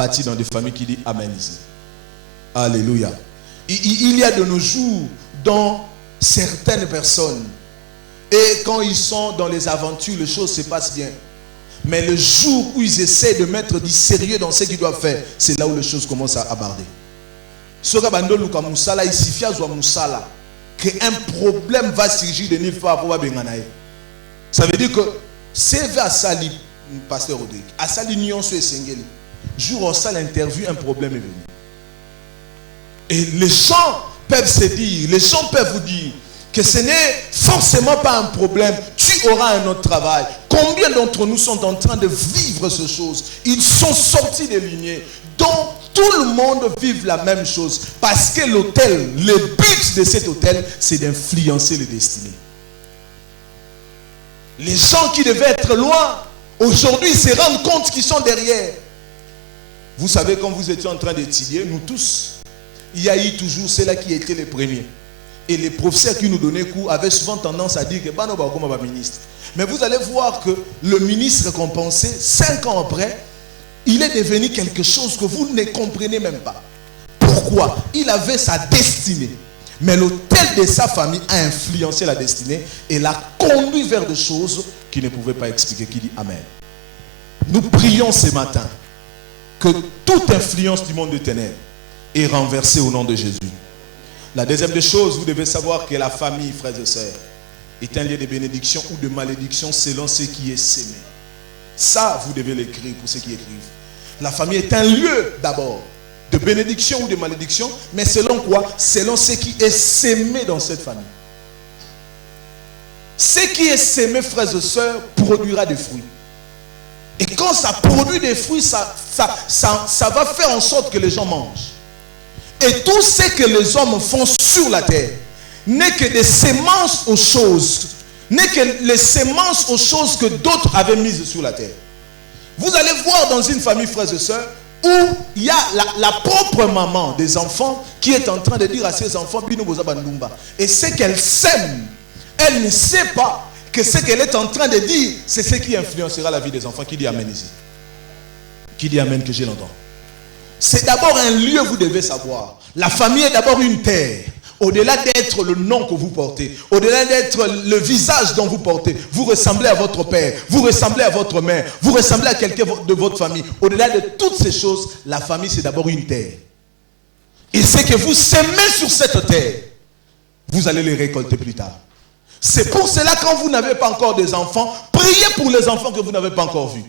bâti dans des familles qui disent Amen ici. Alléluia. Il y a de nos jours dans certaines personnes, et quand ils sont dans les aventures, les choses se passent bien. Mais le jour où ils essaient de mettre du sérieux dans ce qu'ils doivent faire, c'est là où les choses commencent à aborder. Qu'un problème va surgir de nulle part. Ça veut dire que c'est vers Sali, pasteur Rodrigue, à Sali Nyon sur Sengeli, jour où ça l'interview, un problème est venu. Et les gens peuvent se dire, les gens peuvent vous dire que ce n'est forcément pas un problème, tu auras un autre travail. Combien d'entre nous sont en train de vivre ces choses? Ils sont sortis des lignées, dont tout le monde vive la même chose. Parce que l'autel, le but de cet autel, c'est d'influencer les destinées. Les gens qui devaient être loin, aujourd'hui se rendent compte qu'ils sont derrière. Vous savez, quand vous étiez en train d'étudier, nous tous, il y a eu toujours ceux-là qui étaient les premiers. Et les professeurs qui nous donnaient cours avaient souvent tendance à dire que bah non, bah, comme un ministre. Mais vous allez voir que le ministre récompensé, 5 ans après, il est devenu quelque chose que vous ne comprenez même pas. Pourquoi? Il avait sa destinée. Mais l'autel de sa famille a influencé la destinée et l'a conduit vers des choses qu'il ne pouvait pas expliquer. Qui dit Amen. Nous prions ce matin que toute influence du monde de ténèbres est renversée au nom de Jésus. La deuxième des choses, vous devez savoir que la famille, frères et sœurs, est un lieu de bénédiction ou de malédiction selon ce qui est sémé. Ça, vous devez l'écrire pour ceux qui écrivent. La famille est un lieu d'abord de bénédiction ou de malédiction, mais selon quoi? Selon ce qui est sémé dans cette famille. Ce qui est sémé, frères et sœurs, produira des fruits. Et quand ça produit des fruits, ça va faire en sorte que les gens mangent. Et tout ce que les hommes font sur la terre n'est que des semences aux choses, n'est que les semences aux choses que d'autres avaient mises sur la terre. Vous allez voir dans une famille, frères et sœurs, où il y a la propre maman des enfants qui est en train de dire à ses enfants, et ce qu'elle sème, elle ne sait pas que ce qu'elle est en train de dire, c'est ce qui influencera la vie des enfants. Qui dit Amen ici? Qui dit Amen que j'ai l'entends? C'est d'abord un lieu, vous devez savoir. La famille est d'abord une terre. Au-delà d'être le nom que vous portez, au-delà d'être le visage dont vous portez, vous ressemblez à votre père, vous ressemblez à votre mère, vous ressemblez à quelqu'un de votre famille. Au-delà de toutes ces choses, la famille c'est d'abord une terre. Et ce que vous semez sur cette terre, vous allez les récolter plus tard. C'est pour cela, quand vous n'avez pas encore des enfants, priez pour les enfants que vous n'avez pas encore vus.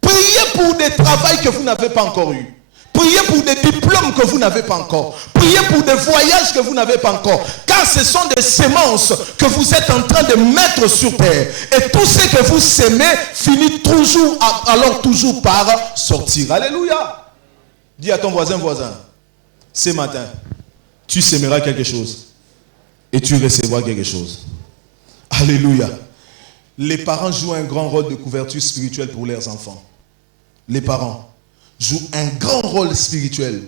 Priez pour des travails que vous n'avez pas encore eus. Priez pour des diplômes que vous n'avez pas encore. Priez pour des voyages que vous n'avez pas encore. Car ce sont des semences que vous êtes en train de mettre sur terre. Et tout ce que vous semez finit toujours, alors toujours par sortir. Alléluia. Dis à ton voisin, ce matin, tu sèmeras quelque chose. Et tu recevras quelque chose. Alléluia. Les parents jouent un grand rôle de couverture spirituelle pour leurs enfants. Les parents jouent un grand rôle spirituel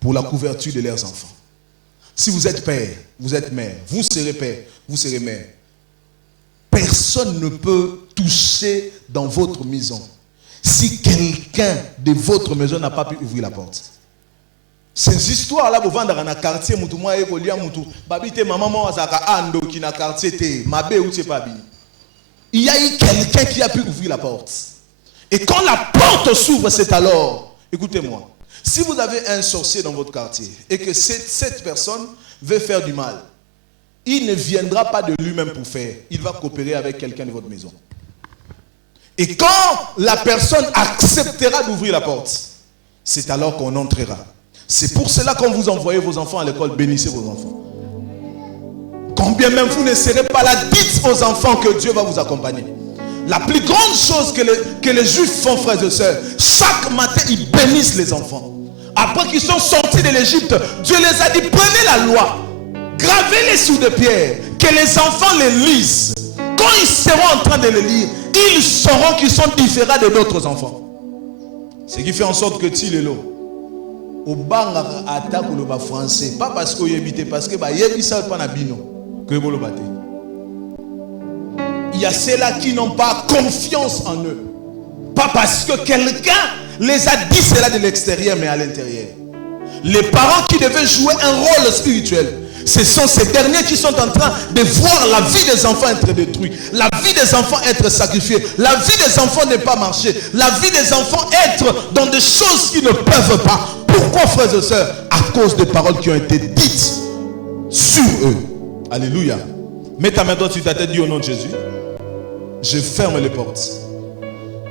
pour la couverture de leurs enfants. Si vous êtes père, vous êtes mère, vous serez père, vous serez mère. Personne ne peut toucher dans votre maison si quelqu'un de votre maison n'a pas pu ouvrir la porte. Ces histoires-là, vous vendez dans le quartier, il y a eu quelqu'un qui a pu ouvrir la porte. Et quand la porte s'ouvre, c'est alors, écoutez-moi, si vous avez un sorcier dans votre quartier et que cette personne veut faire du mal, il ne viendra pas de lui-même pour faire. Il va coopérer avec quelqu'un de votre maison. Et quand la personne acceptera d'ouvrir la porte, c'est alors qu'on entrera. C'est pour cela quand vous envoyez vos enfants à l'école, bénissez vos enfants. Combien même vous ne serez pas là, dites aux enfants que Dieu va vous accompagner. La plus grande chose que les Juifs font, frères et sœurs, chaque matin, ils bénissent les enfants. Après qu'ils sont sortis de l'Égypte, Dieu les a dit, prenez la loi, gravez-les sur des pierres, que les enfants les lisent. Quand ils seront en train de les lire, ils sauront qu'ils sont différents de d'autres enfants. Ce qui fait en sorte que Tilelo, au banga attaque le bas français, pas parce qu'il habite, parce que yebisa pas na bino que bolo baté. Il y a ceux-là qui n'ont pas confiance en eux. Pas parce que quelqu'un les a dit cela de l'extérieur, mais à l'intérieur. Les parents qui devaient jouer un rôle spirituel, ce sont ces derniers qui sont en train de voir la vie des enfants être détruite, la vie des enfants être sacrifiée, la vie des enfants ne pas marcher, la vie des enfants être dans des choses qui ne peuvent pas. Pourquoi, frères et sœurs? À cause des paroles qui ont été dites sur eux. Alléluia. Mets ta main droite sur ta tête, dis au nom de Jésus. Je ferme les portes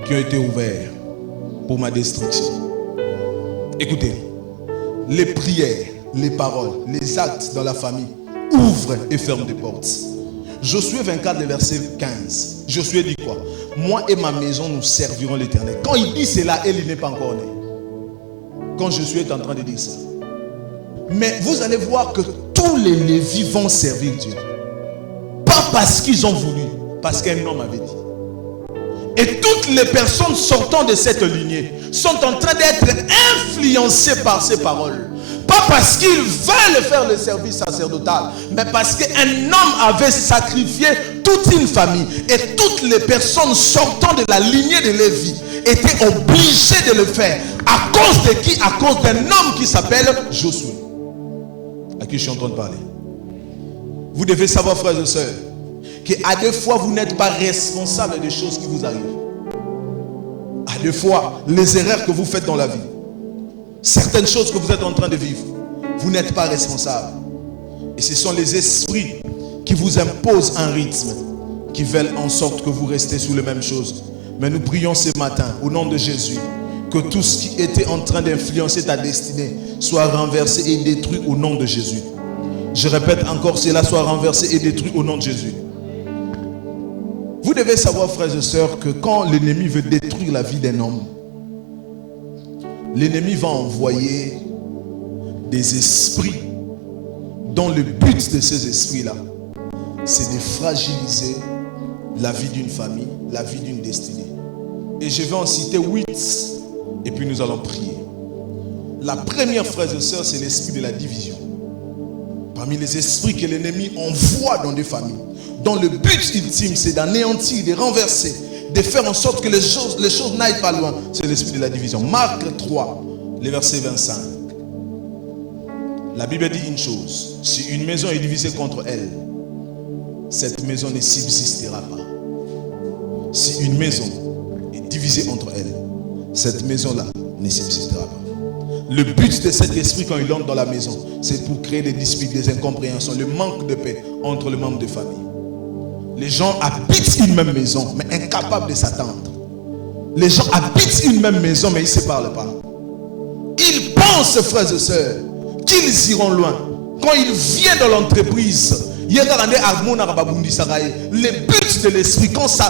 qui ont été ouvertes pour ma destruction. Écoutez, les prières, les paroles, les actes dans la famille ouvrent et ferment des portes. Josué 24, le verset 15. Josué dit quoi? Moi et ma maison, nous servirons l'Éternel. Quand il dit cela, il n'est pas encore né. Quand Josué est en train de dire ça. Mais vous allez voir que tous les Lévites vont servir Dieu. Pas parce qu'ils ont voulu, parce qu'un homme avait dit. Et toutes les personnes sortant de cette lignée sont en train d'être influencées par ces paroles. Pas parce qu'ils veulent faire le service sacerdotal, mais parce qu'un homme avait sacrifié toute une famille. Et toutes les personnes sortant de la lignée de Lévi étaient obligées de le faire. À cause de qui? À cause d'un homme qui s'appelle Josué. À qui je suis en train de parler. Vous devez savoir, frères et sœurs, qu'à deux fois, vous n'êtes pas responsable des choses qui vous arrivent. À deux fois, les erreurs que vous faites dans la vie, certaines choses que vous êtes en train de vivre, vous n'êtes pas responsable. Et ce sont les esprits qui vous imposent un rythme, qui veulent en sorte que vous restez sous les mêmes choses. Mais nous prions ce matin, au nom de Jésus, que tout ce qui était en train d'influencer ta destinée soit renversé et détruit au nom de Jésus. Je répète encore, cela soit renversé et détruit au nom de Jésus. Vous devez savoir, frères et sœurs, que quand l'ennemi veut détruire la vie d'un homme, l'ennemi va envoyer des esprits dont le but de ces esprits-là, c'est de fragiliser la vie d'une famille, la vie d'une destinée. Et je vais en citer 8, et puis nous allons prier. La première, frères et sœurs, c'est l'esprit de la division. Parmi les esprits que l'ennemi envoie dans des familles, dont le but ultime, c'est d'anéantir, de renverser, de faire en sorte que les choses n'aillent pas loin, c'est l'esprit de la division. Marc 3, le verset 25. La Bible dit une chose: si une maison est divisée contre elle, cette maison ne subsistera pas. Si une maison est divisée entre elle, cette maison-là ne subsistera pas. Le but de cet esprit, quand il entre dans la maison, c'est pour créer des disputes, des incompréhensions, le manque de paix entre les membres de famille. Les gens habitent une même maison, mais incapables de s'attendre. Les gens habitent une même maison, mais ils ne se parlent pas. Ils pensent, frères et sœurs, qu'ils iront loin. Quand ils viennent dans l'entreprise, le but de l'esprit, quand ça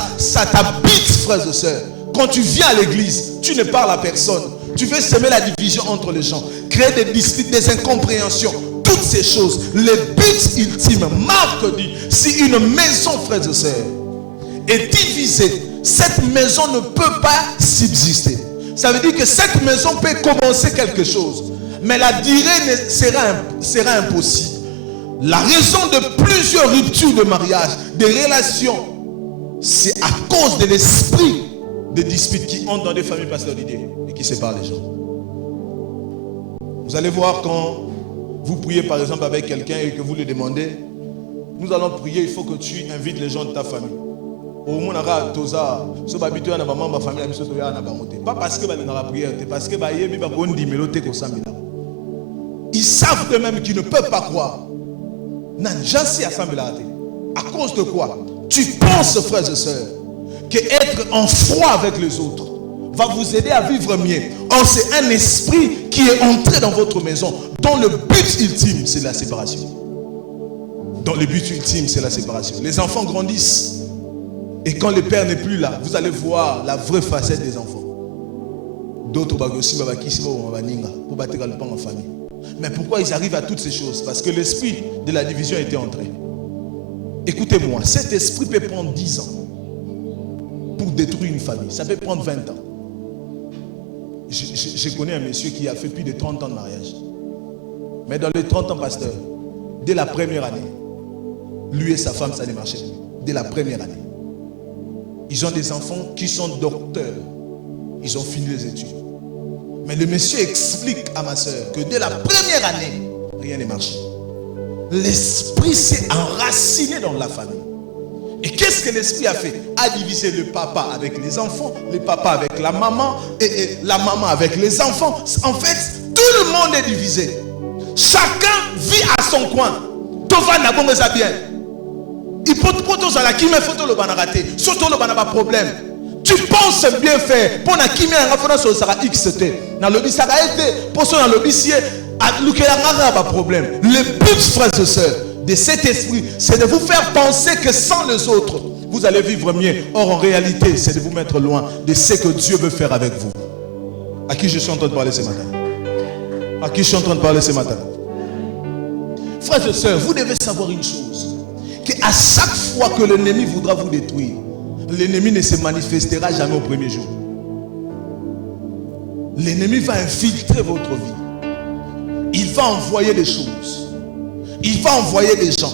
t'habite, frères et sœurs, quand tu viens à l'église, tu ne parles à personne. Tu veux semer la division entre les gens, créer des disputes, des incompréhensions, toutes ces choses. Le but ultime, Marc dit, si une maison, frères et sœurs, est divisée, cette maison ne peut pas subsister. Ça veut dire que cette maison peut commencer quelque chose, mais la durée sera impossible. La raison de plusieurs ruptures de mariage, de relations, c'est à cause de l'esprit de disputes qui entrent dans des familles, pasteur Didier, et qui séparent les gens. Vous allez voir quand vous priez par exemple avec quelqu'un et que vous lui demandez, nous allons prier, il faut que tu invites les gens de ta famille. Pas parce que parce que ils savent eux-mêmes qu'ils ne peuvent pas croire. À cause de quoi? Tu penses, frères et sœurs, qu'être en froid avec les autres va vous aider à vivre mieux. Or, c'est un esprit qui est entré dans votre maison, dont le but ultime, c'est la séparation. Dont le but ultime, c'est la séparation. Les enfants grandissent. Et quand le père n'est plus là, vous allez voir la vraie facette des enfants. D'autres aussi pour battre le pain en famille. Mais pourquoi ils arrivent à toutes ces choses? Parce que l'esprit de la division était entré. Écoutez-moi, cet esprit peut prendre 10 ans pour détruire une famille. Ça peut prendre 20 ans. Je connais un monsieur qui a fait plus de 30 ans de mariage. Mais dans les 30 ans, pasteur, dès la première année, lui et sa femme, ça ne marchait plus. Dès la première année. Ils ont des enfants qui sont docteurs Ils ont fini les études. Mais le monsieur explique à ma soeur que dès la première année, rien n'est marché. L'esprit s'est enraciné dans la famille. Et qu'est-ce que l'esprit a fait? A divisé le papa avec les enfants, le papa avec la maman et la maman avec les enfants. En fait, tout le monde est divisé. Chacun vit à son coin. Tova n'a pas bien. Il peut te la qui me faut le banarate. Surtout le banaba problème. Tu penses bien faire. Pour la qui me rafona sur sera XT. Dans le ça a été pour ça dans le bissier à l'oukéla problème. Le but, frères et sœurs, de cet esprit, c'est de vous faire penser que sans les autres, vous allez vivre mieux. Or, en réalité, c'est de vous mettre loin de ce que Dieu veut faire avec vous. À qui je suis en train de parler ce matin? À qui je suis en train de parler ce matin? Frères et sœurs, vous devez savoir une chose. Qu'à chaque fois que l'ennemi voudra vous détruire, l'ennemi ne se manifestera jamais au premier jour. L'ennemi va infiltrer votre vie. Il va envoyer des choses. Il va envoyer des gens,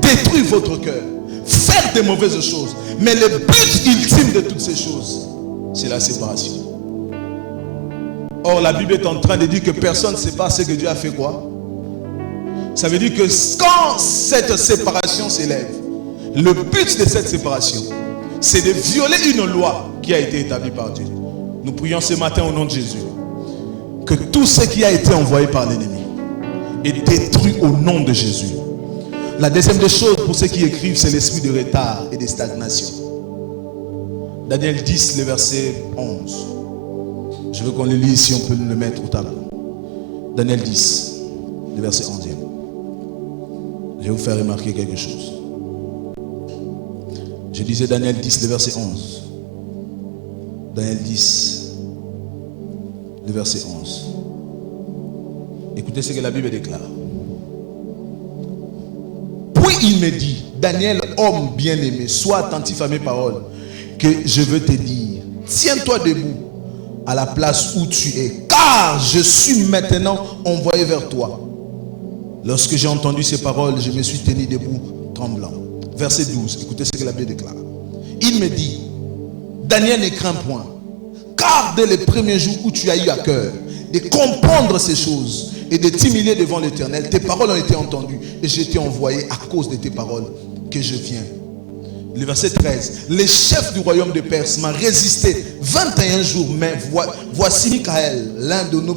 détruire votre cœur, faire des mauvaises choses. Mais le but ultime de toutes ces choses, c'est la séparation. Or, la Bible est en train de dire que personne ne sait pas ce que Dieu a fait quoi. Ça veut dire que quand cette séparation s'élève, le but de cette séparation, c'est de violer une loi qui a été établie par Dieu. Nous prions ce matin au nom de Jésus que tout ce qui a été envoyé par l'ennemi est détruit au nom de Jésus. La deuxième des choses pour ceux qui écrivent, c'est l'esprit de retard et de stagnation. Daniel 10, le verset 11. Je veux qu'on le lise si on peut le mettre au tableau. Daniel 10, le verset 11e. Je vais vous faire remarquer quelque chose. Je disais Daniel 10, le verset 11. Daniel 10, le verset 11. Écoutez ce que la Bible déclare. Puis il me dit, Daniel, homme bien-aimé, sois attentif à mes paroles que je veux te dire. Tiens-toi debout à la place où tu es, car je suis maintenant envoyé vers toi. Lorsque j'ai entendu ces paroles, je me suis tenu debout, tremblant. Verset 12, écoutez ce que la Bible déclare. Il me dit, Daniel, ne crains point, car dès les premiers jours où tu as eu à cœur de comprendre ces choses et de t'humilier devant l'Éternel, tes paroles ont été entendues et j'ai été envoyé à cause de tes paroles que je viens. Le verset 13, les chefs du royaume de Perse m'ont résisté 21 jours, mais voici Michael, l'un de nos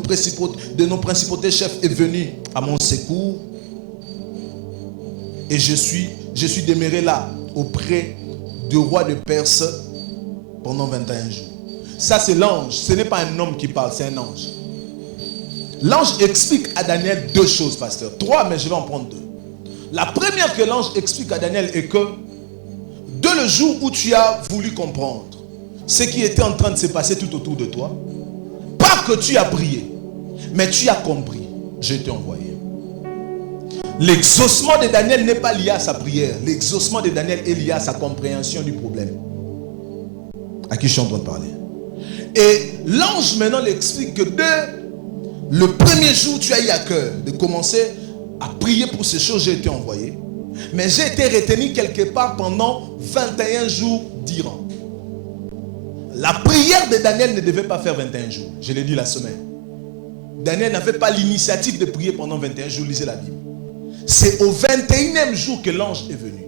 principautés chefs, est venu à mon secours et je suis demeuré là auprès du roi de Perse pendant 21 jours. Ça c'est l'ange, ce n'est pas un homme qui parle, c'est un ange. L'ange explique à Daniel deux choses, pasteur. Trois, mais je vais en prendre deux. La première que l'ange explique à Daniel est que dès le jour où tu as voulu comprendre ce qui était en train de se passer tout autour de toi, pas que tu as prié, mais tu as compris, je t'ai envoyé. L'exaucement de Daniel n'est pas lié à sa prière. L'exaucement de Daniel est lié à sa compréhension du problème. À qui je suis en train de parler. Et l'ange maintenant l'explique que dès le premier jour tu as eu à cœur de commencer à prier pour ces choses, j'ai été envoyé. Mais j'ai été retenu quelque part pendant 21 jours d'Iran. La prière de Daniel ne devait pas faire 21 jours. Je l'ai dit la semaine. Daniel n'avait pas l'initiative de prier pendant 21 jours. Lisez la Bible. C'est au 21e jour que l'ange est venu.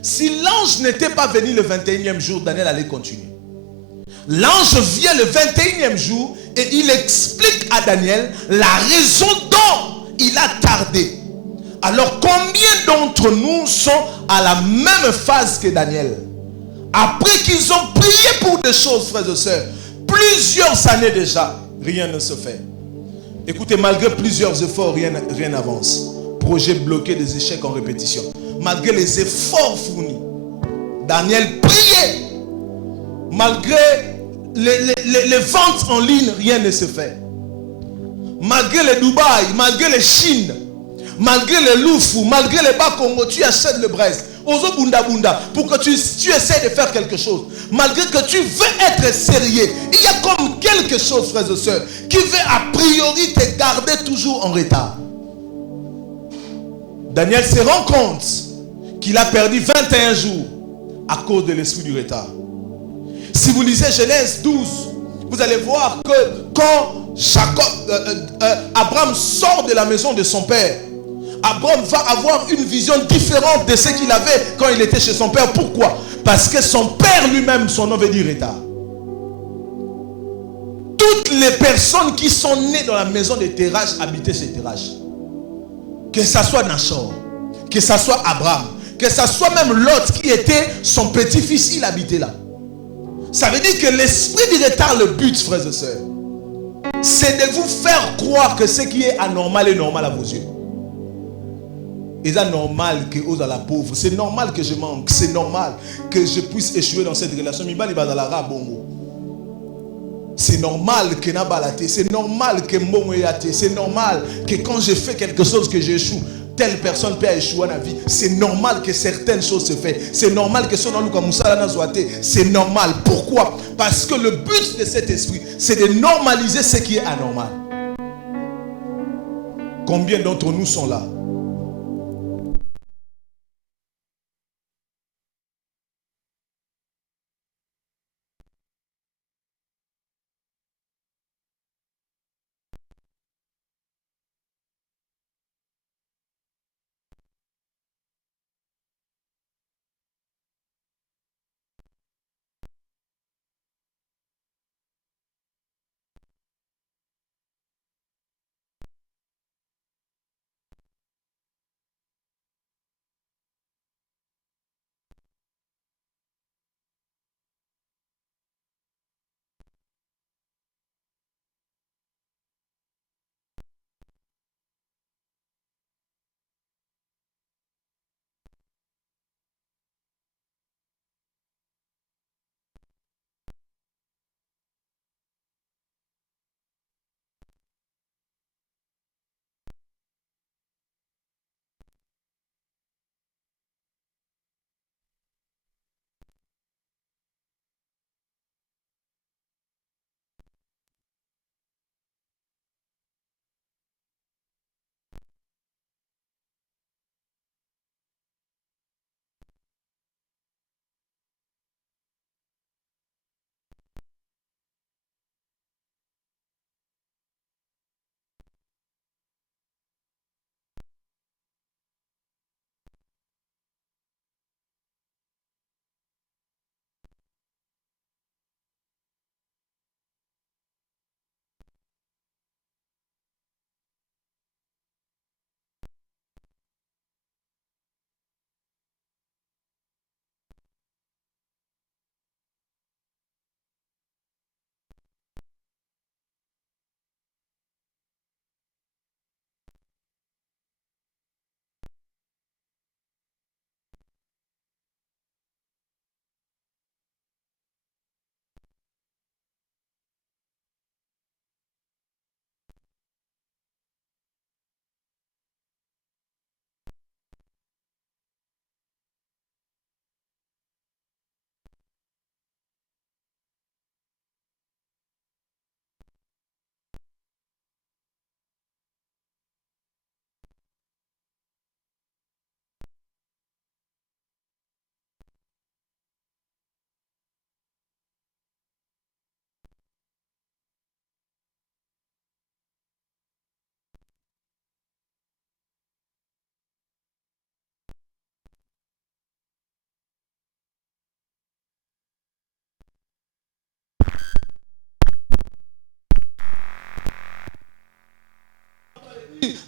Si l'ange n'était pas venu le 21e jour, Daniel allait continuer. L'ange vient le 21e jour et il explique à Daniel la raison dont il a tardé. Alors combien d'entre nous sont à la même phase que Daniel? Après qu'ils ont prié pour des choses, frères et sœurs, plusieurs années déjà, rien ne se fait. Écoutez, malgré plusieurs efforts, rien n'avance. Projet bloqué, des échecs en répétition. Malgré les efforts fournis, Daniel priait. Malgré les ventes en ligne, rien ne se fait. Malgré les Dubaï, malgré les Chine, malgré les Loufou, malgré les Bas-Congo, tu achètes le Brest. Ozo Bunda Bunda, pour que tu essaies de faire quelque chose. Malgré que tu veux être sérieux, il y a comme quelque chose, frères et sœurs, qui veut a priori te garder toujours en retard. Daniel se rend compte qu'il a perdu 21 jours à cause de l'esprit du retard. Si vous lisez Genèse 12, vous allez voir que quand Abraham sort de la maison de son père, Abraham va avoir une vision différente de ce qu'il avait quand il était chez son père. Pourquoi? Parce que son père lui-même, son nom veut dire état. Toutes les personnes qui sont nées dans la maison de Terach habitaient ces Terach. Que ce soit Nachor, que ce soit Abraham, que ce soit même Lot qui était son petit-fils, il habitait là. Ça veut dire que l'esprit du retard, le but, frères et sœurs, c'est de vous faire croire que ce qui est anormal est normal à vos yeux. Et c'est normal que aux à la pauvre, c'est normal que je manque, c'est normal que je puisse échouer dans cette relation. C'est normal que Nabalate, c'est normal que Momoyate, c'est normal que quand je fais quelque chose que j'échoue, telle personne peut échouer dans la vie. C'est normal que certaines choses se fassent. C'est normal que c'est normal. Pourquoi? Parce que le but de cet esprit, c'est de normaliser ce qui est anormal. Combien d'entre nous sont là?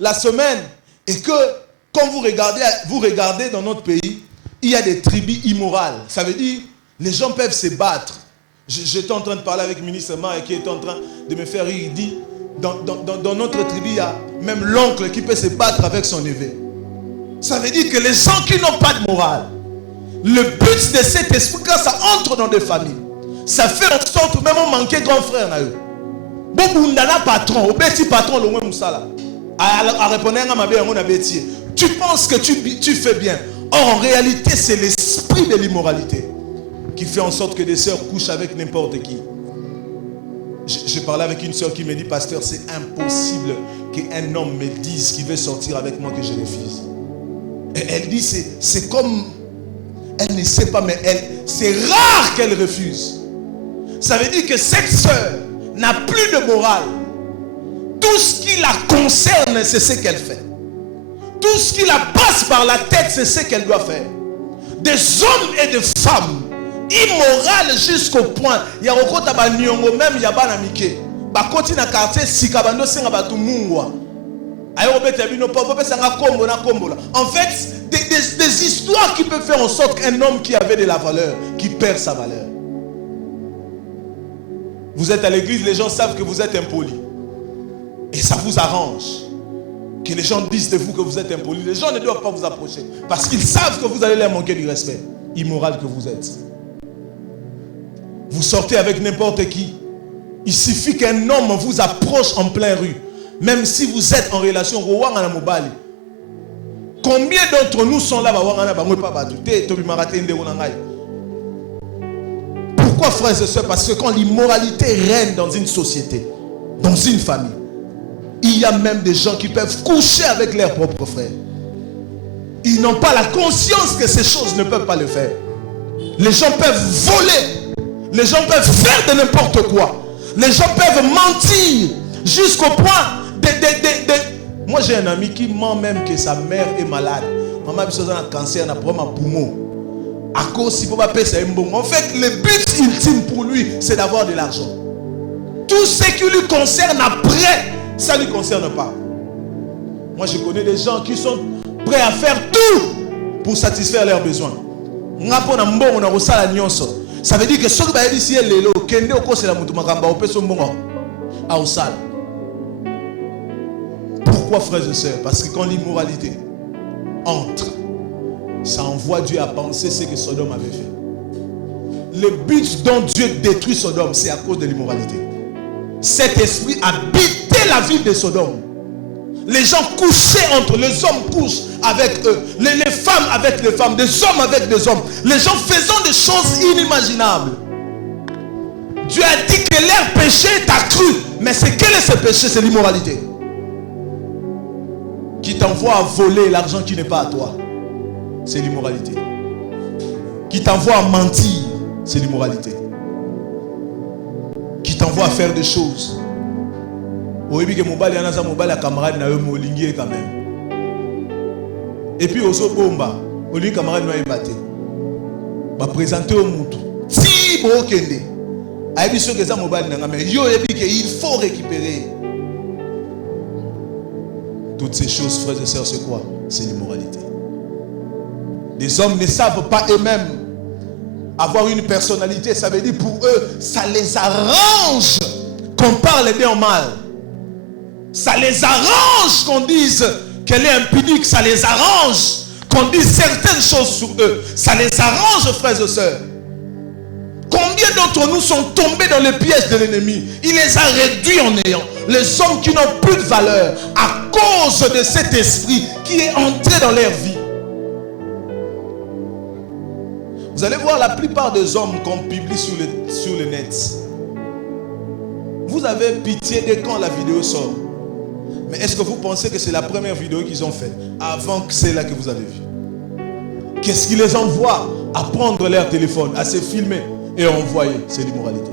La semaine, et que quand vous regardez dans notre pays, il y a des tribus immorales. Ça veut dire les gens peuvent se battre. J'étais en train de parler avec le ministre Mar qui était en train de me faire rire. Il dit dans notre tribu, il y a même l'oncle qui peut se battre avec son neveu. Ça veut dire que les gens qui n'ont pas de morale, le but de cet esprit, quand ça entre dans des familles, ça fait en sorte même on manquait grand frère. Patron, au petit patron, le moins moussala. À répondre à ma bien, tu penses que tu fais bien. Or, en réalité, c'est l'esprit de l'immoralité qui fait en sorte que des sœurs couchent avec n'importe qui. J'ai parlé avec une sœur qui me dit, pasteur, c'est impossible qu'un homme me dise qu'il veut sortir avec moi que je refuse. Et elle dit, c'est comme, elle ne sait pas, mais c'est rare qu'elle refuse. Ça veut dire que cette sœur, n'a plus de morale. Tout ce qui la concerne, c'est ce qu'elle fait. Tout ce qui la passe par la tête, c'est ce qu'elle doit faire. Des hommes et des femmes immorales jusqu'au point. Il y a encore Tabanyongo, même il y a Banamike. Bakoti na quartier, Sikabando, Sengabatu Mungwa. En fait, des histoires qui peuvent faire en sorte qu'un homme qui avait de la valeur, qui perd sa valeur. Vous êtes à l'église, les gens savent que vous êtes impoli. Et ça vous arrange que les gens disent de vous que vous êtes impoli. Les gens ne doivent pas vous approcher parce qu'ils savent que vous allez leur manquer du respect. Immoral que vous êtes. Vous sortez avec n'importe qui. Il suffit qu'un homme vous approche en pleine rue. Même si vous êtes en relation, combien d'entre nous sont là? Pourquoi, frères et sœurs? Parce que quand l'immoralité règne dans une société, dans une famille, il y a même des gens qui peuvent coucher avec leurs propres frères. Ils n'ont pas la conscience que ces choses ne peuvent pas le faire. Les gens peuvent voler. Les gens peuvent faire de n'importe quoi. Les gens peuvent mentir jusqu'au point Moi j'ai un ami qui ment même que sa mère est malade. Maman a un cancer, n'a pas un poumon. À cause si pas payer ça bon. En fait, le but ultime pour lui, c'est d'avoir de l'argent. Tout ce qui lui concerne après, ça ne lui concerne pas. Moi je connais des gens qui sont prêts à faire tout pour satisfaire leurs besoins. Ça veut dire que ceux qui sont ici, pourquoi, frères et sœurs? Parce que quand l'immoralité entre, ça envoie Dieu à penser ce que Sodome avait fait. Le but dont Dieu détruit Sodome, c'est à cause de l'immoralité. Cet esprit habitait la ville de Sodome. Les gens couchaient entre eux, les hommes couchent avec eux, les femmes avec les femmes, des hommes avec des hommes. Les gens faisant des choses inimaginables. Dieu a dit que leur péché est accru. Mais quel est ce péché? C'est l'immoralité. Qui t'envoie à voler l'argent qui n'est pas à toi, c'est l'immoralité. Qui t'envoie à mentir, c'est l'immoralité. Qui t'envoie à faire des choses. Et puis aussi bomba, au lieu camarade n'a pas va présenter au monde. Si bon kende, il faut récupérer. Toutes ces choses, frères et sœurs, c'est quoi? C'est l'immoralité. Les hommes ne savent pas eux-mêmes avoir une personnalité. Ça veut dire pour eux, ça les arrange qu'on parle bien ou mal. Ça les arrange qu'on dise qu'elle est impudique. Ça les arrange qu'on dise certaines choses sur eux. Ça les arrange, frères et sœurs. Combien d'entre nous sont tombés dans le piège de l'ennemi? Il les a réduits en néant. Les hommes qui n'ont plus de valeur à cause de cet esprit qui est entré dans leur vie. Vous allez voir la plupart des hommes qu'on publie sur le net. Vous avez pitié de quand la vidéo sort. Mais est-ce que vous pensez que c'est la première vidéo qu'ils ont faite avant que celle-là que vous avez vue? Qu'est-ce qui les envoie à prendre leur téléphone, à se filmer et à envoyer? C'est l'immoralité.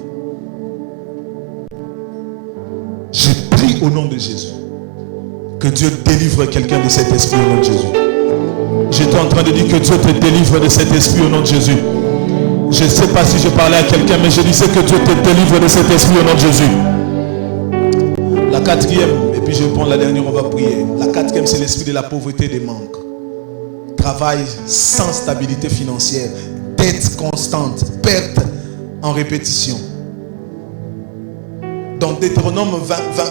Je prie au nom de Jésus que Dieu délivre quelqu'un de cet esprit au nom de Jésus. J'étais en train de dire que Dieu te délivre de cet esprit au nom de Jésus. Je ne sais pas si je parlais à quelqu'un, mais je disais que Dieu te délivre de cet esprit au nom de Jésus. La quatrième, et puis je vais prendre la dernière, on va prier. La quatrième, c'est l'esprit de la pauvreté et des manques. Travail sans stabilité financière, dette constante, perte en répétition. Dans Deutéronome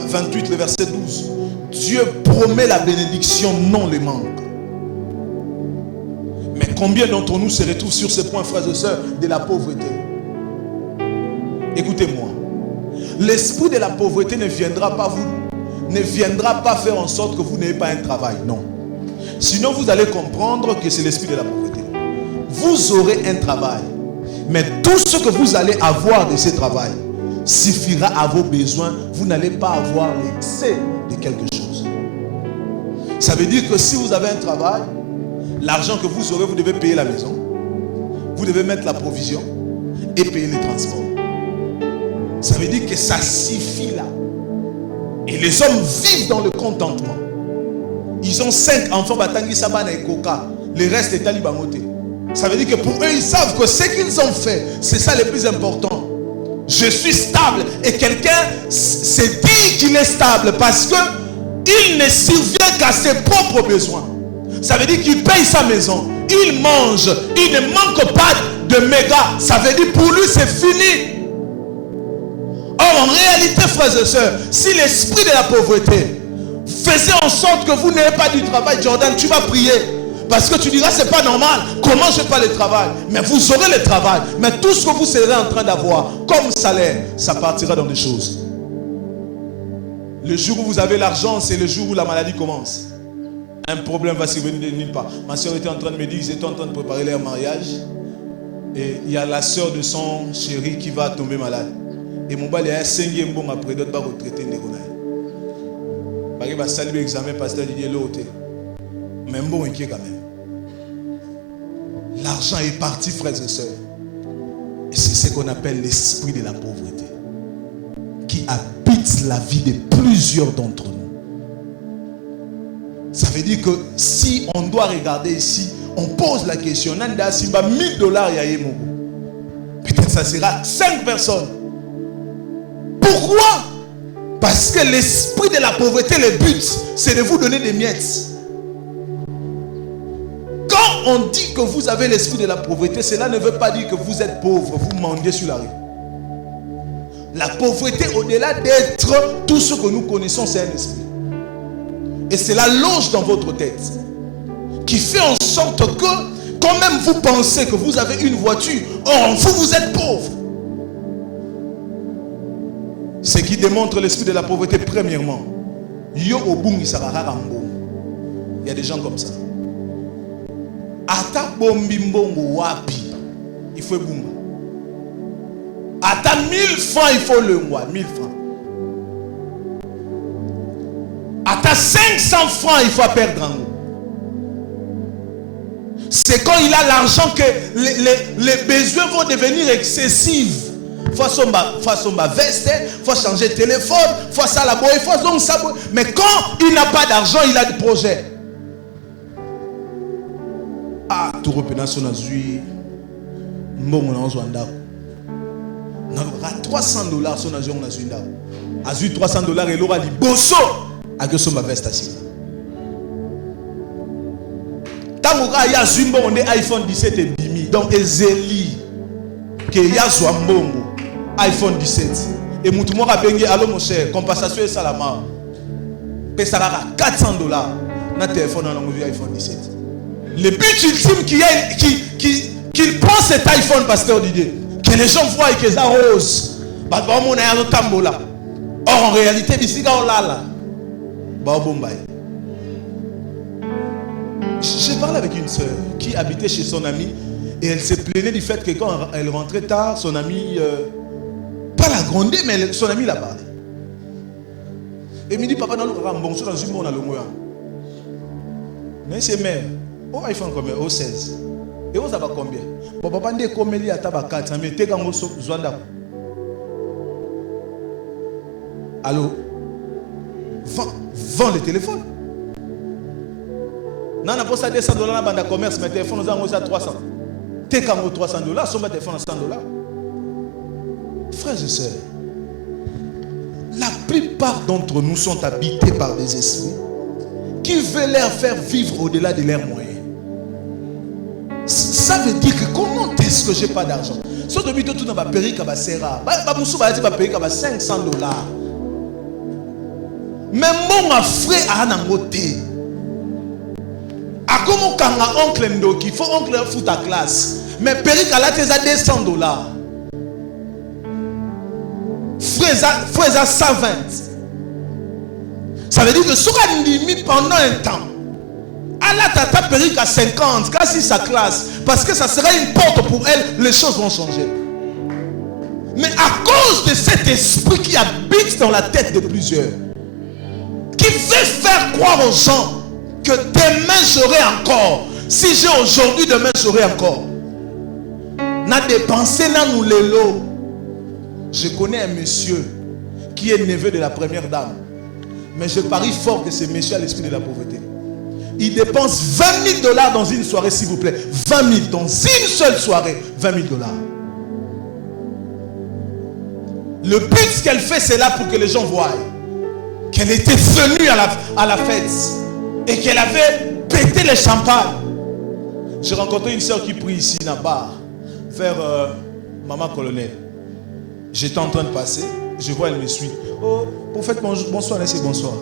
28, le verset 12, Dieu promet la bénédiction, non le manque. Mais combien d'entre nous se retrouvent sur ce point, frères et sœurs, de la pauvreté? Écoutez-moi. L'esprit de la pauvreté ne viendra pas faire en sorte que vous n'ayez pas un travail. Non. Sinon, vous allez comprendre que c'est l'esprit de la pauvreté. Vous aurez un travail. Mais tout ce que vous allez avoir de ce travail suffira à vos besoins. Vous n'allez pas avoir l'excès de quelque chose. Ça veut dire que si vous avez un travail, l'argent que vous aurez, vous devez payer la maison. Vous devez mettre la provision et payer les transports. Ça veut dire que ça suffit là. Et les hommes vivent dans le contentement. Ils ont 5 enfants, Batangi Sabana et Koka. Le reste est talibangoté. Ça veut dire que pour eux, ils savent que ce qu'ils ont fait, c'est ça le plus important. Je suis stable. Et quelqu'un se dit qu'il est stable parce qu'il ne survient qu'à ses propres besoins. Ça veut dire qu'il paye sa maison. Il mange. Il ne manque pas de méga. Ça veut dire pour lui, c'est fini. Or, en réalité, frères et sœurs, si l'esprit de la pauvreté faisait en sorte que vous n'ayez pas du travail, Jordan, tu vas prier. Parce que tu diras, c'est pas normal. Comment je n'ai pas le travail? Mais vous aurez le travail. Mais tout ce que vous serez en train d'avoir comme salaire, ça partira dans des choses. Le jour où vous avez l'argent, c'est le jour où la maladie commence. Un problème va survenir de nulle part. Ma soeur était en train de me dire, ils étaient en train de préparer leur mariage. Et il y a la soeur de son chéri qui va tomber malade. Et mon bal est à 5e bon après d'autres va retraiter les Ronald. Parce qu'il va saluer l'examen pasteur Didier Loté. Mais bon inquiet quand même. L'argent est parti, frères et sœurs. Et c'est ce qu'on appelle l'esprit de la pauvreté, qui habite la vie de plusieurs d'entre nous. Ça veut dire que si on doit regarder ici, on pose la question, Nanda Simba $1000 peut-être ça sera 5 personnes. Pourquoi? Parce que l'esprit de la pauvreté, le but, c'est de vous donner des miettes. Quand on dit que vous avez l'esprit de la pauvreté, cela ne veut pas dire que vous êtes pauvre, vous mendiez sur la rue. La pauvreté, au-delà d'être tout ce que nous connaissons, c'est un esprit. Et cela loge dans votre tête, qui fait en sorte que, quand même vous pensez que vous avez une voiture, or vous êtes pauvre. Ce qui démontre l'esprit de la pauvreté, premièrement, il y a des gens comme ça. Ata bombi mbongo wapi, il faut bunga. Ata 1000 francs, il faut le mois, 1000 francs. Ata 500 francs, il faut perdre un mot. C'est quand il a l'argent que les besoins vont devenir excessifs. Il faut son veste, il faut changer de téléphone, il faut ça la boy, il faut ça. Mais quand il n'a pas d'argent, il a des projets. Ah, tout reprenant son azui. Bon, on a besoin d'argent. On a $300 son azui, on a besoin d'argent. Azui $300, il aura dit bosso. A que son veste assis. Tant qu'il y a Zumbo, on est iPhone 17 et Bimi. Donc, Ezeli, que y a Zouambongo, iPhone 17. Et Moutoumou a bengi, allô mon cher, compensation et salama. Pesara $400. Na téléphone, on a vu iPhone 17. Le but ultime qu'il prend cet iPhone, pasteur Didier, que les gens voient que ça rose. Or, en réalité, ici, on l'a là. J'ai parlé avec une soeur qui habitait chez son ami et elle se plaignait du fait que quand elle rentrait tard, son ami, pas la gronder, mais son ami l'a parlé. Et il me dit, papa, non, bon, sur la Zoom, on a le moyen. Mais c'est mère, au iPhone combien? Au 16. Et vous avez combien? Bon, papa, on est comme il y a 4, mais t'es comme Zwanda. Allô? Vends le téléphone. Non, on a pas ça $200 dans le commerce, mais le téléphone nous a 300. T'es comme $300, son téléphone à $100. Frères et sœurs, la plupart d'entre nous sont habités par des esprits qui veulent leur faire vivre au-delà de leurs moyens. Ça veut dire que comment est-ce que je n'ai pas d'argent? Si tu as tout dans ma périque, tu as $500. Mais mon frère a un côté. A comment quand oncle Ndoki, il faut oncle fout ta classe. Mais périque a $200. Frère a 120. Ça veut dire que sur un limite pendant un temps. Allah tata périque à 50, casse sa classe. Parce que ça sera une porte pour elle, les choses vont changer. Mais à cause de cet esprit qui habite dans la tête de plusieurs, qui veut faire croire aux gens que demain j'aurai encore. Si j'ai aujourd'hui, demain j'aurai encore. N'a dépensé, n'a nous l'élo. Je connais un monsieur qui est neveu de la première dame. Mais je parie fort que ce monsieur a l'esprit de la pauvreté. Il dépense 20 000 $ dans une soirée, s'il vous plaît. 20 000 dans une seule soirée. 20 000 $. Le but qu'elle fait, c'est là pour que les gens voient qu'elle était venue à la fête et qu'elle avait pété le champagne. J'ai rencontré une soeur qui prie ici, là-bas, vers Maman Colonel. J'étais en train de passer, je vois, elle me suit. Oh, prophète, bonsoir, c'est bonsoir.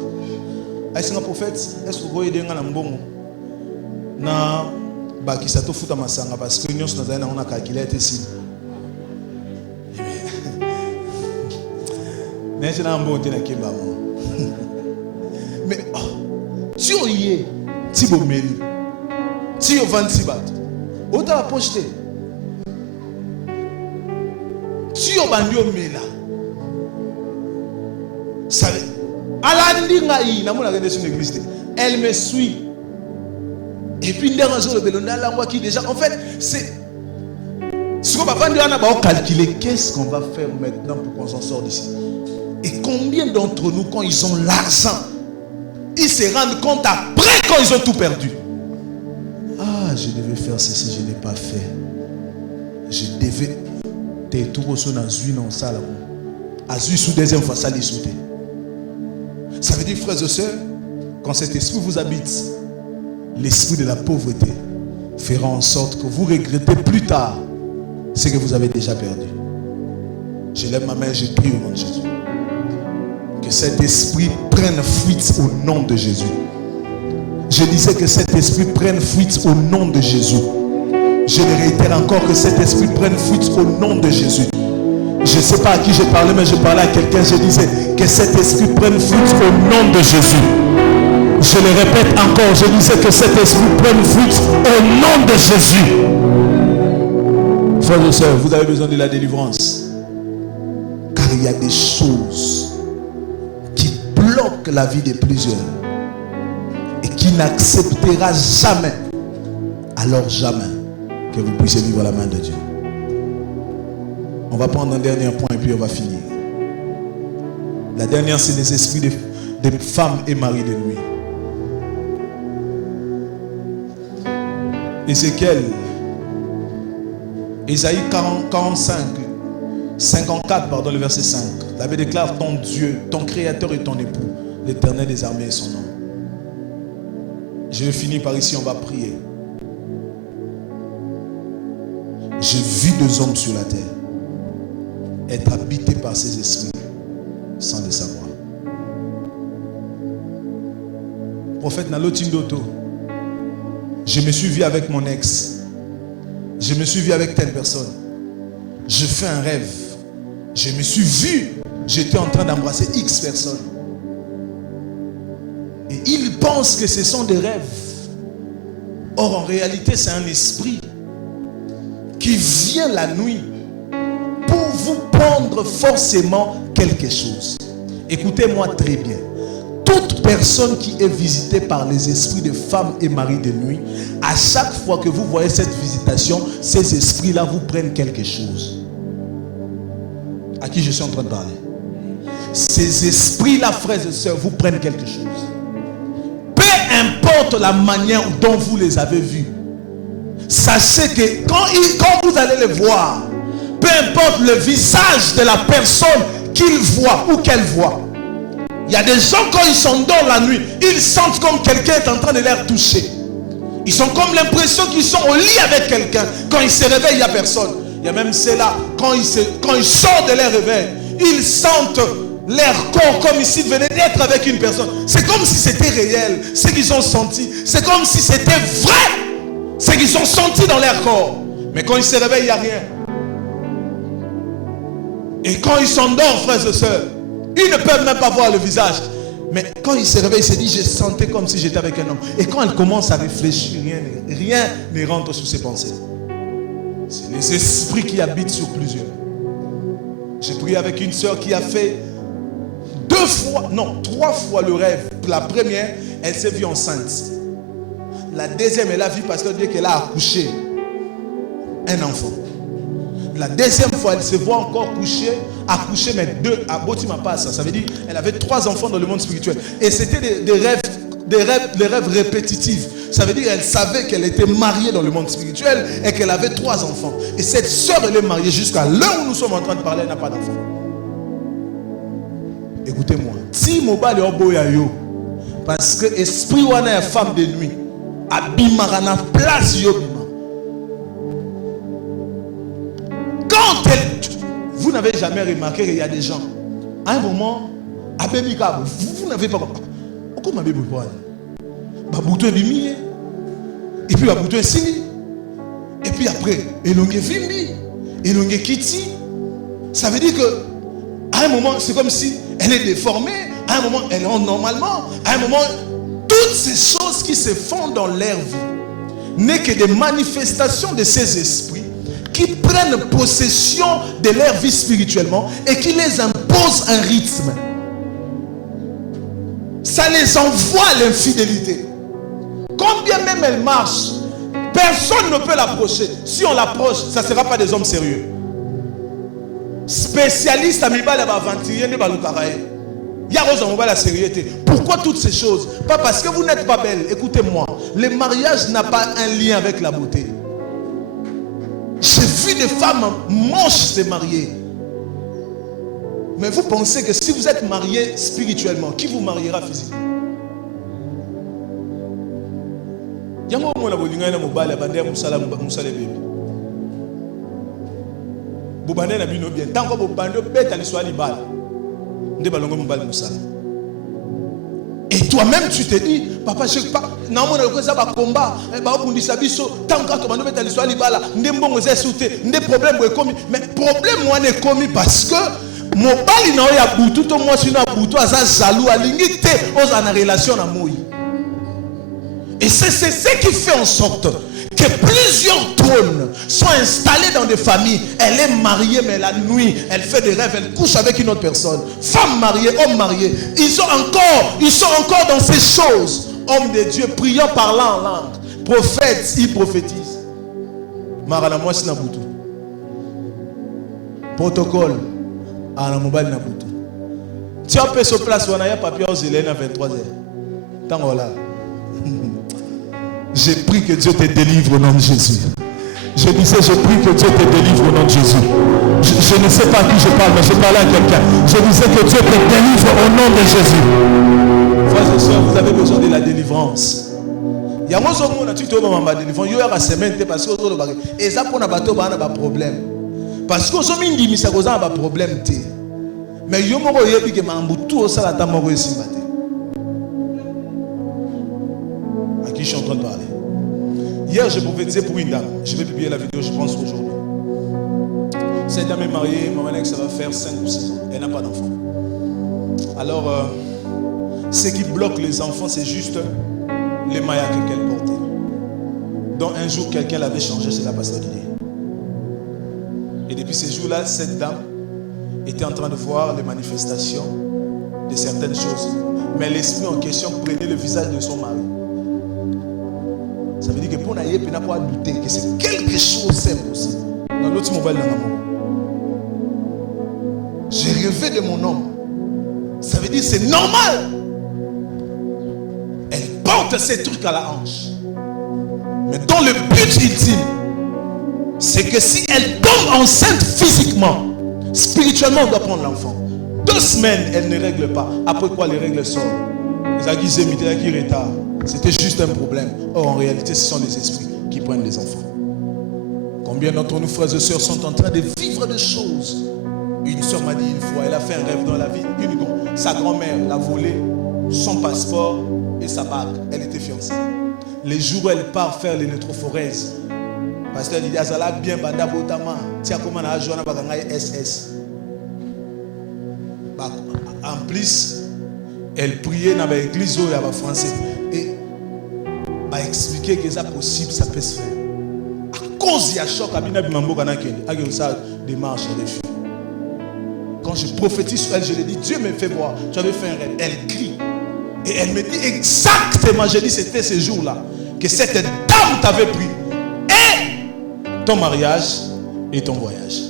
Aïsanga prophète, est-ce que vous voyez des gens qui sont na baki sato futa masanga parce que nous on a calculé ici. Mais si on y est, si vous mêlez, si vous vendez si bateau, on t'a pocheté. Si on bandi au mêlé, ça elle me suit. Et puis déjà, en fait, c'est ce qu'on va calculer. Qu'est-ce qu'on va faire maintenant pour qu'on s'en sorte d'ici? Et combien d'entre nous, quand ils ont l'argent, ils se rendent compte après quand ils ont tout perdu? Ah, je devais faire ceci, je ne l'ai pas fait. Je devais tout dans une salle. Sous deuxième fois, ça les sauter. Ça veut dire, frères et sœurs, quand cet esprit vous habite, l'esprit de la pauvreté fera en sorte que vous regrettez plus tard ce que vous avez déjà perdu. Je lève ma main et je prie au nom de Jésus. Que cet esprit prenne fuite au nom de Jésus. Je disais que cet esprit prenne fuite au nom de Jésus. Je le réitère encore, que cet esprit prenne fuite au nom de Jésus. Je ne sais pas à qui je parlais, mais je parlais à quelqu'un. Je disais que cet esprit prenne fuite au nom de Jésus. Je le répète encore. Je disais que cet esprit prenne fuite au nom de Jésus. Frères et sœurs, vous avez besoin de la délivrance. Car il y a des choses qui bloquent la vie de plusieurs et qui n'acceptera jamais, alors jamais, que vous puissiez vivre à la main de Dieu. On va prendre un dernier point et puis on va finir. La dernière, c'est les esprits de femmes et maris de nuit. Ézéchiel, Ésaïe 54, le verset 5. La Bible déclare: ton Dieu, ton Créateur et ton époux, l'Éternel des armées est son nom. Je vais finir par ici, on va prier. J'ai vu deux hommes sur la terre être habités par ces esprits sans le savoir. Prophète Nalotim Doto, je me suis vu avec mon ex. Je me suis vu avec telle personne. Je fais un rêve. Je me suis vu. J'étais en train d'embrasser X personnes. Et ils pensent que ce sont des rêves. Or, en réalité, c'est un esprit qui vient la nuit pour vous prendre forcément quelque chose. Écoutez-moi très bien. Toute personne qui est visitée par les esprits de femmes et maris de nuit, à chaque fois que vous voyez cette visitation, ces esprits-là vous prennent quelque chose. À qui je suis en train de parler? Ces esprits-là, frères et sœurs, vous prennent quelque chose. Peu importe la manière dont vous les avez vus, sachez que quand vous allez les voir, peu importe le visage de la personne qu'ils voient ou qu'elle voit, il y a des gens, quand ils sont dans la nuit, ils sentent comme quelqu'un est en train de les toucher. Ils ont comme l'impression qu'ils sont au lit avec quelqu'un. Quand ils se réveillent, il n'y a personne. Il y a même ceux-là, quand ils sortent de leur réveil, ils sentent leur corps comme s'ils venaient d'être avec une personne. C'est comme si c'était réel, ce qu'ils ont senti. C'est comme si c'était vrai, ce qu'ils ont senti dans leur corps. Mais quand ils se réveillent, il n'y a rien. Et quand ils s'endorment, frères et sœurs, ils ne peuvent même pas voir le visage. Mais quand il se réveille, il se dit: je sentais comme si j'étais avec un homme. Et quand elle commence à réfléchir, rien ne rentre sous ses pensées. C'est les esprits qui habitent sur plusieurs. J'ai prié avec une sœur qui a fait 3 fois le rêve. La première, elle s'est vue enceinte. La deuxième, elle a vu parce qu'elle dit qu'elle a accouché un enfant. La deuxième fois, elle se voit encore accoucher, mais deux, à Botima Passa. Ça veut dire qu'elle avait 3 enfants dans le monde spirituel. Et c'était des rêves répétitifs. Ça veut dire qu'elle savait qu'elle était mariée dans le monde spirituel et qu'elle avait 3 enfants. Et cette sœur, elle est mariée jusqu'à l'heure où nous sommes en train de parler, elle n'a pas d'enfant. Écoutez-moi. Si Mobile est boya yo, parce que esprit wana est femme de nuit, abimarana place yo. Quand vous n'avez jamais remarqué qu'il y a des gens, à un moment, vous n'avez pas. Comment vous pouvez babouton bimi, et puis babouton sini, et puis après, elonge vimbi, elonge kiti. Ça veut dire que à un moment, c'est comme si elle est déformée, à un moment, elle est normalement, à un moment, toutes ces choses qui se font dans leur vie n'est que des manifestations de ces esprits qui prennent possession de leur vie spirituellement et qui les imposent un rythme. Ça les envoie à l'infidélité. Combien même elle marche, personne ne peut l'approcher. Si on l'approche, ça ne sera pas des hommes sérieux. Spécialiste à Mibala Bavantirier, il y a la sérieuté. Pourquoi toutes ces choses? Pas parce que vous n'êtes pas belle. Écoutez-moi, le mariage n'a pas un lien avec la beauté. J'ai vu des femmes moches se marier. Mais vous pensez que si vous êtes marié spirituellement, qui vous mariera physiquement? Et toi-même tu te dis, papa, je ne sais pas, non, on a ça va combat, tant mais problème moi n'est commis parce que mon bali n'a pas boutou, tout moi si n'a boutou, ça jaloux, à l'unité, aux en relation à moi. Et c'est ce qui fait en sorte que plusieurs trônes sont installés dans des familles. Elle est mariée, mais la nuit, elle fait des rêves, elle couche avec une autre personne. Femme mariée, homme marié. Ils sont encore dans ces choses. Homme de Dieu, priant, parlant en langue. Prophète, il prophétise. Marana moi Nabutu. Protocole. À la mobile Nabutu. Tu as fait sur place, on a un papier aux Hélène à 23h. Tant voilà. J'ai pris que Dieu te délivre au nom de Jésus. Je disais, je prie que Dieu te délivre au nom de Jésus. Je ne sais pas à qui je parle, mais je parlais à quelqu'un. Je disais que Dieu te délivre au nom de Jésus. Frères et sœurs, vous avez besoin de la délivrance. Il y a moi qui suis délivrance. Il y a une semaine parce que vous avez et ça pour un problème. Parce que vous avez un problème. Mais il y a tout ça là à qui je suis en train de parler. Hier, je prophétisais pour une dame. Je vais publier la vidéo, je pense, aujourd'hui. Cette dame est mariée, maman ça va faire 5 ou 6 ans. Elle n'a pas d'enfant. Alors, ce qui bloque les enfants, c'est juste les maillots qu'elle portait. Donc, un jour, quelqu'un l'avait changé chez la pasteur d'idée. Et depuis ces jours-là, cette dame était en train de voir les manifestations de certaines choses. Mais l'esprit en question prenait le visage de son mari. Ça veut dire que pour n'aller pas douter que c'est quelque chose d'impossible. Dans l'autre mobile dans l'amour. J'ai rêvé de mon homme. Ça veut dire que c'est normal. Elle porte ces trucs à la hanche. Mais dans le but ultime, c'est que si elle tombe enceinte physiquement, spirituellement, on doit prendre l'enfant. 2 semaines, elle ne règle pas. Après quoi, les règles sortent. Les acquis imités, les acquis retard. C'était juste un problème. Or, en réalité, ce sont les esprits qui prennent les enfants. Combien d'entre nous, frères et sœurs, sont en train de vivre des choses. Une sœur m'a dit une fois, elle a fait un rêve dans la vie. Sa grand-mère l'a volé, son passeport et sa bague. Elle était fiancée. Les jours où elle part faire l'électrophorèse, parce qu'elle dit, Azala bien, Banda Botama, tiens, comment on a joué à SS. En plus, elle priait dans l'église où il y avait français. Et a expliqué que c'est possible, ça peut se faire. À cause du choc, quand je prophétise sur elle, je lui dis, Dieu me fait voir. Tu avais fait un rêve. Elle crie. Et elle me dit exactement, je dis, c'était ce jour-là, que cette dame t'avait pris. Et ton mariage et ton voyage.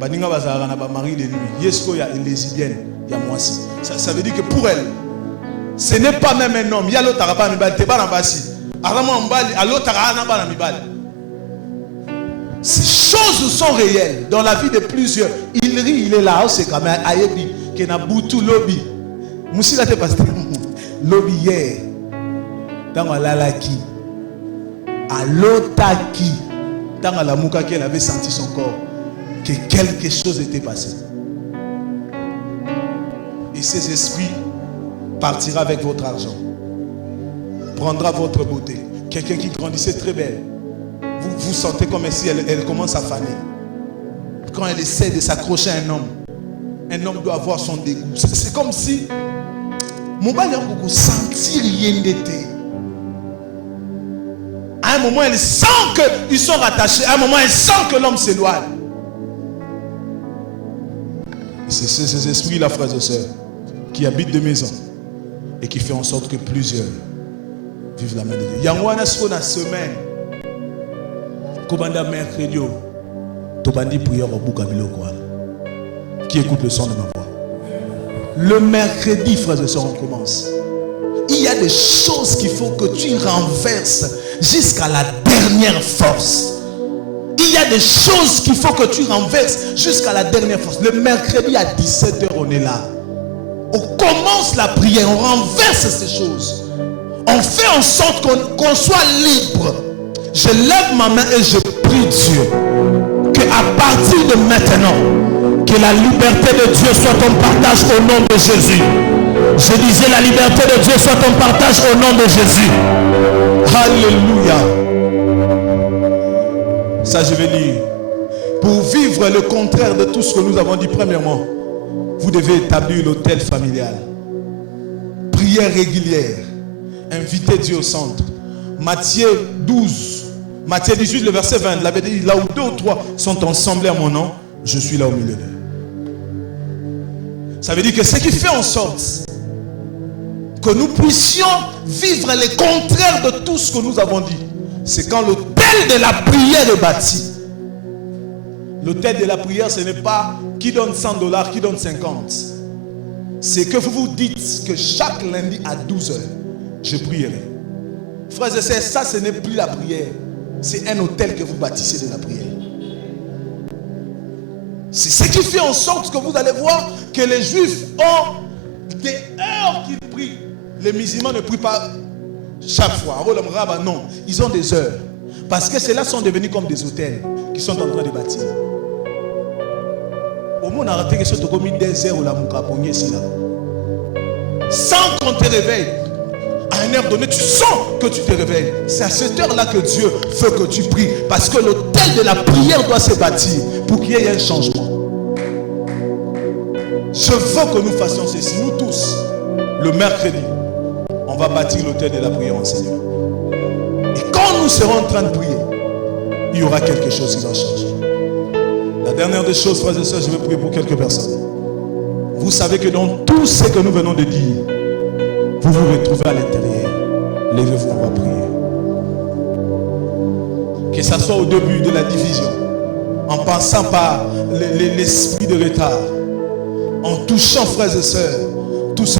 Baninga bazara na ba mari de nuit. Yesko ya lesbienne, ya moisi. Ça veut dire que pour elle, ce n'est pas même un homme. Il y a l'autre araba mibali, te bana basi. Arama mbali, à l'autre arana bana mibali. Ces choses sont réelles dans la vie de plusieurs. Il rit, il est là, c'est quand même ayebi, qui na boutou lobby. Moussila te passe lobby hier. Dans la laki, à l'otaki, dans la mouka qu'elle avait senti son corps, que quelque chose était passé. Et ces esprits partira avec votre argent, prendra votre beauté. Quelqu'un qui grandissait très belle, vous sentez comme si elle commence à faner. Quand elle essaie de s'accrocher à un homme doit avoir son dégoût. C'est comme si mon bal a senti rien d'été. À un moment, elle sent qu'ils sont rattachés. À un moment, elle sent que l'homme s'éloigne. C'est ces esprits-là, frères et sœurs, qui habitent de maison et qui font en sorte que plusieurs vivent la main de Dieu. Il y a une semaine, Kobanda mercredi, Tobandi prière au Boukabilo. Qui écoute le son de ma voix. Le mercredi, frères et sœurs, on commence. Il y a des choses qu'il faut que tu renverses jusqu'à la dernière force. Il y a des choses qu'il faut que tu renverses jusqu'à la dernière force. Le mercredi à 17h, on est là. On commence la prière, on renverse ces choses. On fait en sorte qu'on soit libre. Je lève ma main et je prie Dieu qu'à partir de maintenant, que la liberté de Dieu soit ton partage au nom de Jésus. Je disais la liberté de Dieu soit ton partage au nom de Jésus. Alléluia. Ça je vais lire. Pour vivre le contraire de tout ce que nous avons dit premièrement, vous devez établir l'autel familial. Prière régulière. Invitez Dieu au centre. Matthieu 12, Matthieu 18, le verset 20, l'avait dit, là où 2 ou 3 sont ensemblés à mon nom, je suis là au milieu d'eux. Ça veut dire que ce qui fait en sorte que nous puissions vivre les contraires de tout ce que nous avons dit, c'est quand l'autel de la prière est bâti. L'autel de la prière, ce n'est pas qui donne $100, qui donne 50. C'est que vous vous dites que chaque lundi à 12h, je prierai. Frères et sœurs, ça ce n'est plus la prière. C'est un autel que vous bâtissez de la prière. C'est ce qui fait en sorte que vous allez voir que les Juifs ont des heures qu'ils prient. Les musulmans ne prient pas chaque fois. Non, ils ont des heures. Parce que ceux-là sont devenus comme des hôtels qui sont en train de bâtir. Au moins, on a raté que ce soit comme des heures où la mouka pogné ici là. Sans qu'on te réveille. À une heure donnée, tu sens que tu te réveilles. C'est à cette heure-là que Dieu veut que tu pries. Parce que l'autel de la prière doit se bâtir pour qu'il y ait un changement. Je veux que nous fassions ceci, nous tous, le mercredi. On va bâtir l'autel de la prière en Seigneur. Et quand nous serons en train de prier, il y aura quelque chose qui va changer. La dernière des choses, frères et sœurs, je vais prier pour quelques personnes. Vous savez que dans tout ce que nous venons de dire, vous vous retrouvez à l'intérieur. Levez-vous, on va prier. Que ça soit au début de la division, en passant par l'esprit de retard, en touchant, frères et sœurs,